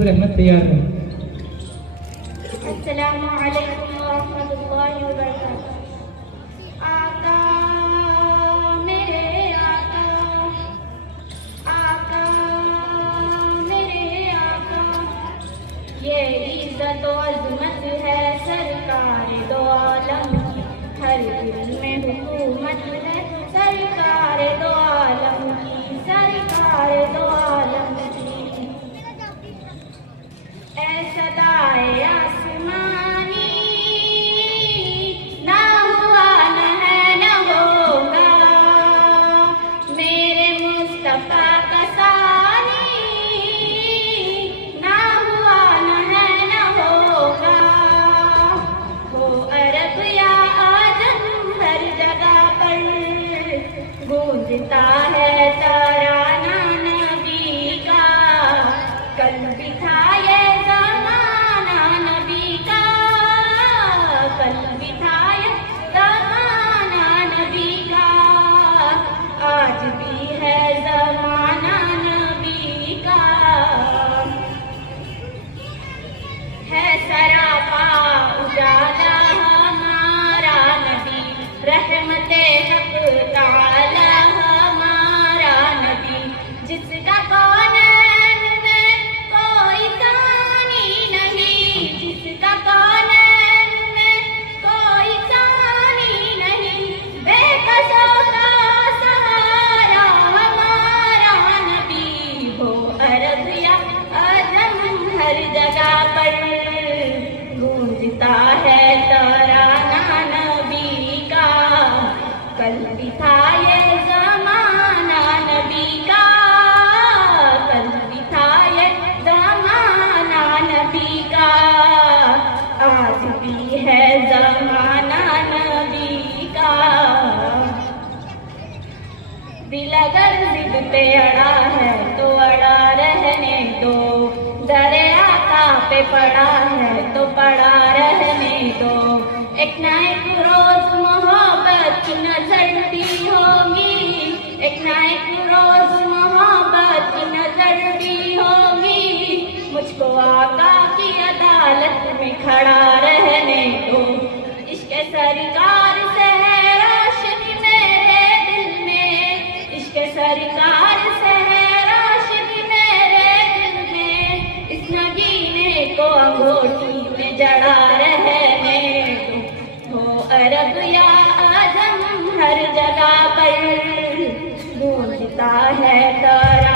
मकबूल अहमद तैयार है। अस्सलामु अलैकुम वरहमतुल्लाहि वबरकातुहू। आका मेरे आका, आका मेरे आका, ये इज्जत व अज़मत है सरकार दो आलम की, हर दिल में हुकूमत है सरकार दो आलम की, सरकार दो आलम की। ऐ सदाए आसमानी, ना हुआ न है न होगा, मेरे मुस्तफा का सानी, ना हुआ न है न होगा। हो अरब या आजम हर जगह पर गूंजता है तराना नबी का, कल भी था ये ज़माना नबी का, कल भी था ये ज़माना नबी का, आज भी है ज़माना नबी का। है सरापा उजाला हमारा नबी, रहमते हक ताला हमारा नबी, जिसका कौनैन में कोई सानी नहीं, जिसका कौनैन में कोई सानी नहीं, बेकसों का सहारा हमारा नबी। हो अरब या अजम हर जगह पर गूंजता है तराना नबी का, कल भी था ये ज़माना नबी का, कल भी था ये ज़माना नबी का, आज भी है ज़माना नबी का। दिल अगर जिद पे अड़ा है तो अड़ा रहने दो, दरे आका पे पड़ा है तो पड़ा रहने दो, एक ना एक रोज मोहब्बत की नजर भी होगी, एक ना एक रोज मोहब्बत की नजर भी होगी, मुझको आका की अदालत में खड़ा रहने दो। इश्क सरकार से है रोशनी मेरे दिल में, इश्क सरकार से है रोशनी मेरे दिल में, इस नगीने को अंगूठी में जड़ा रहने दो। हो अरब या आजम हर जगह पर गूंजता है तारा